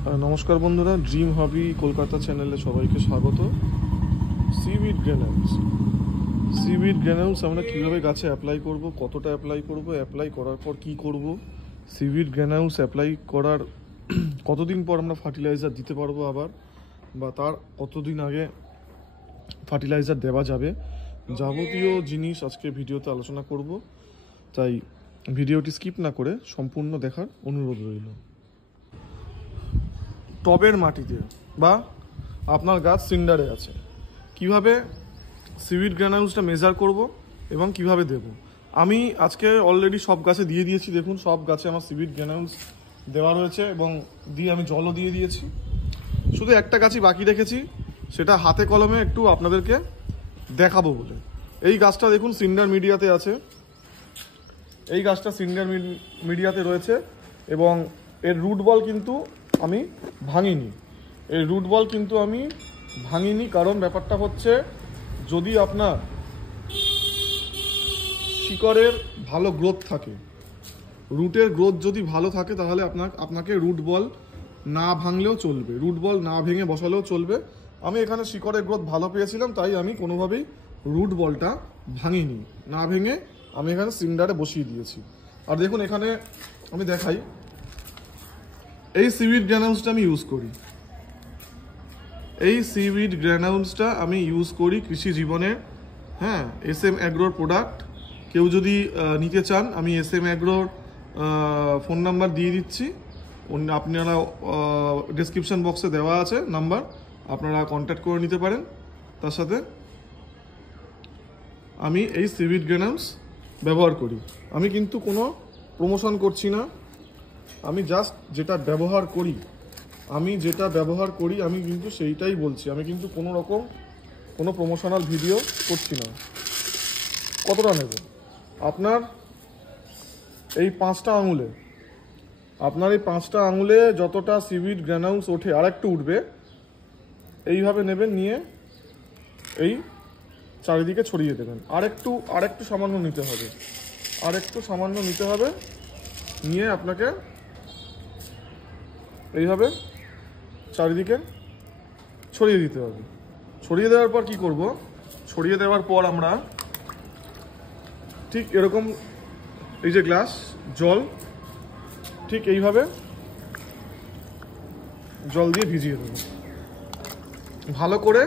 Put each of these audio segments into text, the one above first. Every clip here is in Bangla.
নমস্কার বন্ধুরা, ড্রিম হবি কলকাতা চ্যানেলে সবাইকে স্বাগত। সিউইড গ্রানুলস আমরা কীভাবে গাছে অ্যাপ্লাই করব, কতটা অ্যাপ্লাই করব, অ্যাপ্লাই করার পর কি করব, সিউইড গ্রানুলস অ্যাপ্লাই করার কতদিন পর আমরা ফার্টিলাইজার দিতে পারবো আবার, বা তার কতদিন আগে ফার্টিলাইজার দেওয়া যাবে, যাবতীয় জিনিস আজকে ভিডিওতে আলোচনা করব। তাই ভিডিওটি স্কিপ না করে সম্পূর্ণ দেখার অনুরোধ রইল। টবের মাটিতে বা আপনার গাছ সিন্ডারে আছে, কিভাবে সিউইড গ্রানুলসটা মেজার করব এবং কিভাবে দেব, আমি আজকে অলরেডি সব গাছে দিয়ে দিয়েছি। দেখুন, সব গাছে আমার সিউইড গ্রানুলস দেওয়া রয়েছে এবং আমি জলও দিয়ে দিয়েছি। শুধু একটা গাছই বাকি রেখেছি, সেটা হাতে কলমে একটু আপনাদেরকে দেখাবো বলে। এই গাছটা দেখুন সিন্ডার মিডিয়াতে আছে, এই গাছটা সিন্ডার মিডিয়াতে রয়েছে এবং এর রুট বল কিন্তু আমি ভাঙিনি। কারণ ব্যাপারটা হচ্ছে, যদি আপনার শিকড়ের ভালো গ্রোথ থাকে, রুটের গ্রোথ যদি ভালো থাকে, তাহলে আপনাকে রুট বল না ভাঙলেও চলবে, রুট বল না ভেঙে বসালেও চলবে। আমি এখানে শিকড়ের গ্রোথ ভালো পেয়েছিলাম, তাই আমি কোনোভাবেই রুট বলটা ভাঙিনি, না ভেঙে আমি এখানে সিন্ডারে বসিয়ে দিয়েছি। আর দেখুন, এখানে আমি দেখাই, এই সিউইড গ্রানুলসটা আমি ইউজ করি কৃষি জীবনের, হ্যাঁ, SM অ্যাগ্রোর প্রোডাক্ট। কেউ যদি নিতে চান, আমি SM অ্যাগ্রোর ফোন নাম্বার দিয়ে দিচ্ছি, আপনারা ডেসক্রিপশন বক্সে দেওয়া আছে নাম্বার, আপনারা কন্ট্যাক্ট করে নিতে পারেন। তার সাথে আমি এই সিউইড গ্রানুলস ব্যবহার করি। আমি কিন্তু কোনো প্রমোশন করছি না, আমি জাস্ট যেটা ব্যবহার করি আমি কিন্তু সেইটাই বলছি। আমি কিন্তু কোনো প্রমোশনাল ভিডিও করছি না। কতটা নেব? আপনার এই পাঁচটা আঙুলে যতটা সিউইড গ্রানুলস ওঠে, আরেকটু উঠবে, এইভাবে নেবেন, নিয়ে এই চারিদিকে ছড়িয়ে দেবেন। আরেকটু সামান্য নিতে হবে, নিয়ে আপনাকে এইভাবে চারিদিকে ছড়িয়ে দিতে হবে। ছড়িয়ে দেওয়ার পর কি করব? ছড়িয়ে দেওয়ার পর আমরা ঠিক এরকম, এই যে গ্লাস জল, ঠিক এইভাবে জল দিয়ে ভিজিয়ে দেব, ভালো করে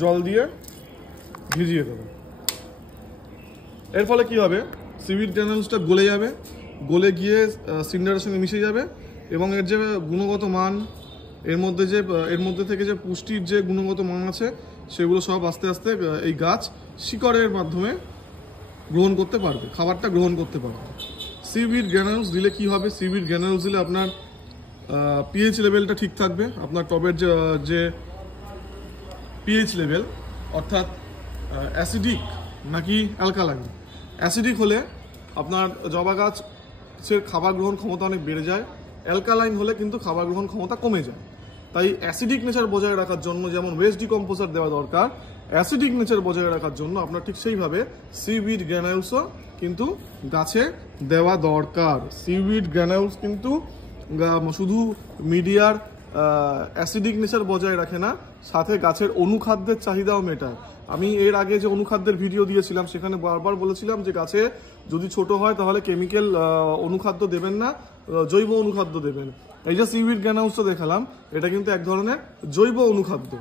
জল দিয়ে ভিজিয়ে দেব। এর ফলে কি হবে? সিউইড গ্রানুলসটা গলে গিয়ে সিন্ডারের সঙ্গে মিশে যাবে এবং এর যে গুণগত মান, এর মধ্যে থেকে যে পুষ্টির যে গুণগত মান আছে, সেগুলো সব আস্তে আস্তে এই গাছ শিকড়ের মাধ্যমে খাবারটা গ্রহণ করতে পারবে। সিউইড গ্রানুলস দিলে কি হবে? সিউইড গ্রানুলস দিলে আপনার পিএইচ লেভেলটা ঠিক থাকবে। আপনার টবের যে পিএইচ লেভেল, অর্থাৎ অ্যাসিডিক নাকি অ্যালকালাইন। অ্যাসিডিক হলে আপনার জবা গাছের খাবার গ্রহণ ক্ষমতা অনেক বেড়ে যায়, অ্যালকালাইন হলে কিন্তু খাবার গ্রহণ ক্ষমতা কমে যায়। তাই অ্যাসিডিক নেচার বজায় রাখার জন্য যেমন ওয়েস্ট ডিকম্পোজার দেওয়া দরকার, অ্যাসিডিক নেচার বজায় রাখার জন্য আপনার ঠিক সেইভাবে সিউইড গ্রানুলসও কিন্তু গাছে দেওয়া দরকার। সিউইড গ্রানুলস কিন্তু শুধু মিডিয়ার অ্যাসিডিক নেচার বজায় রাখে না, সাথে গাছের অনুখাদ্যের চাহিদাও মেটায়। আমি এর আগে যে অনুখাদ্যের ভিডিও দিয়েছিলাম, সেখানে বারবার বলেছিলাম যে গাছে যদি ছোট হয় তাহলে কেমিক্যাল অনুখাদ্য দেবেন না, জৈব অনুখাদ্য দেবেন। এই যে সিউইড গ্রানুলসটা দেখালাম, এটা কিন্তু এক ধরনের জৈব অনুখাদ্য।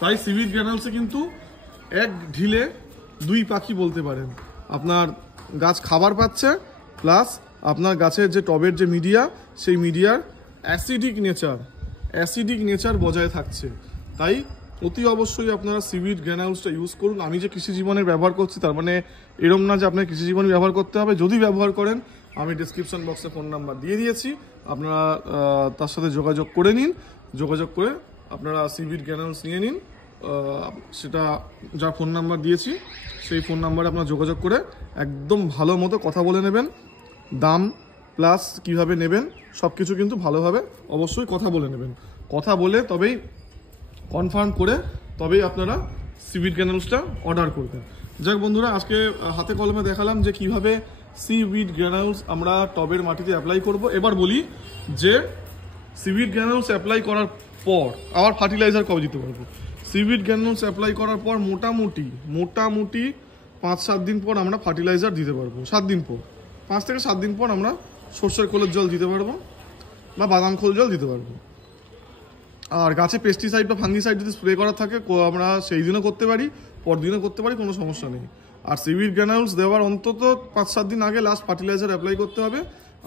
তাই সিউইড গ্রানুলসে কিন্তু এক ঢিলে দুই পাখি বলতে পারেন। আপনার গাছ খাবার পাচ্ছে, প্লাস আপনার গাছের যে টবের যে মিডিয়া, সেই মিডিয়ার অ্যাসিডিক নেচার বজায় থাকছে। তাই অতি অবশ্যই আপনারা সিউইড গ্রানুলসটা ইউজ করুন। আমি যে কৃষি জীবনে ব্যবহার করছি, তার মানে এরম না যে আপনার কৃষি জীবনে ব্যবহার করতে হবে। যদি ব্যবহার করেন, আমি ডিসক্রিপশন বক্সে ফোন নাম্বার দিয়ে দিয়েছি, আপনারা তার সাথে যোগাযোগ করে আপনারা সিউইড গ্রানুলস নিয়ে নিন। সেটা যা ফোন নাম্বার দিয়েছি, সেই ফোন নাম্বারে আপনারা যোগাযোগ করে একদম ভালো মতো কথা বলে নেবেন। দাম প্লাস কিভাবে নেবেন সব কিছু কিন্তু ভালোভাবে অবশ্যই কথা বলে নেবেন। কথা বলে তবেই কনফার্ম করে তবেই আপনারা সিউইড গ্রানুলসটা অর্ডার করবেন। যাক বন্ধুরা, আজকে হাতে কলমে দেখালাম যে কিভাবে সিউইড গ্রানুলস আমরা টবের মাটিতে অ্যাপ্লাই করব। এবার বলি যে সিউইড গ্রানুলস অ্যাপ্লাই করার পর আবার ফার্টিলাইজার কবে দিতে পারবো। সিউইড গ্রানুলস অ্যাপ্লাই করার পর মোটামুটি 5-7 দিন পর আমরা ফার্টিলাইজার দিতে পারবো। 7 দিন পর, 5 থেকে 7 দিন পর আমরা সর্ষের খোলের জল দিতে পারবো বা বাদাম খোল জল দিতে পারবো। আর গাছে পেস্টিসাইড বা ফাঙ্গিসাইড যদি স্প্রে করা থাকে আমরা সেই দিনও করতে পারি, পরদিনও করতে পারি, কোনো সমস্যা নেই। আর সিউইড গ্রানুলস দেওয়ার অন্তত 5-7 দিন আগে লাস্ট ফার্টিলাইজার অ্যাপ্লাই করতে হবে।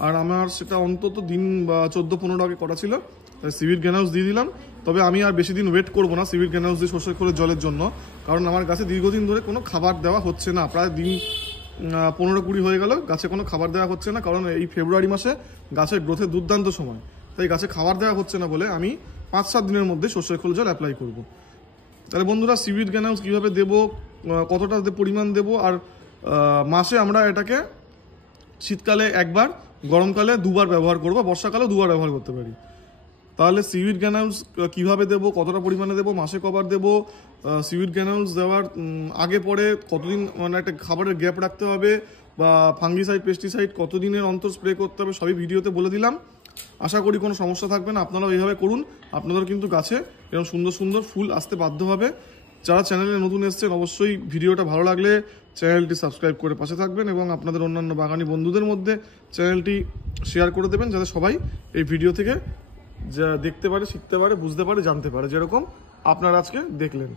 আর আমার সেটা অন্তত দিন বা 14-15 আগে করা ছিল, তাই সিউইড গ্রানুলস দিয়ে দিলাম। তবে আমি আর বেশি দিন ওয়েট করবো না সিউইড গ্রানুলস দিয়ে সর্ষের খোলের জলের জন্য, কারণ আমার গাছে দীর্ঘদিন ধরে কোনো খাবার দেওয়া হচ্ছে না। প্রায় দিন 15-20 হয়ে গেল গাছে কোনো খাবার দেওয়া হচ্ছে না, কারণ এই ফেব্রুয়ারি মাসে গাছের গ্রোথের দুর্দান্ত সময়, তাই গাছে খাবার দেওয়া হচ্ছে না বলে আমি 5-7 দিনের মধ্যে সর্ষের খোল জল অ্যাপ্লাই করব। তাহলে বন্ধুরা সিউইড গ্রানুলস কীভাবে দেবো, কতটা পরিমাণ দেবো, আর মাসে আমরা এটাকে শীতকালে একবার, গরমকালে 2বার ব্যবহার করব, বর্ষাকালেও 2বার ব্যবহার করতে পারি। তাহলে সিউইড গ্রানুলস কীভাবে দেবো, কতটা পরিমাণে দেবো, মাসে কবার দেবো, সিউইড গ্রানুলস দেওয়ার আগে পরে কতদিন মানে একটা খাবারের গ্যাপ রাখতে হবে, বা ফাঙ্গিসাইড পেস্টিসাইড কতদিনের অন্তর স্প্রে করতে হবে, সবই ভিডিওতে বলে দিলাম। আশা করি কোনো সমস্যা থাকবে না, আপনারাও এইভাবে করুন। আপনাদের কিন্তু গাছে এরকম সুন্দর সুন্দর ফুল আসতে বাধ্য হবে। যারা চ্যানেলে নতুন এসেছেন অবশ্যই ভিডিওটা ভালো লাগলে চ্যানেলটি সাবস্ক্রাইব করে পাশে থাকবেন, এবং আপনাদের অন্যান্য বাগানি বন্ধুদের মধ্যে চ্যানেলটি শেয়ার করে দেবেন, যাতে সবাই এই ভিডিও থেকে যা দেখতে পারে, শিখতে পারে, বুঝতে পারে, জানতে পারে, যেরকম আপনারা আজকে দেখলেন।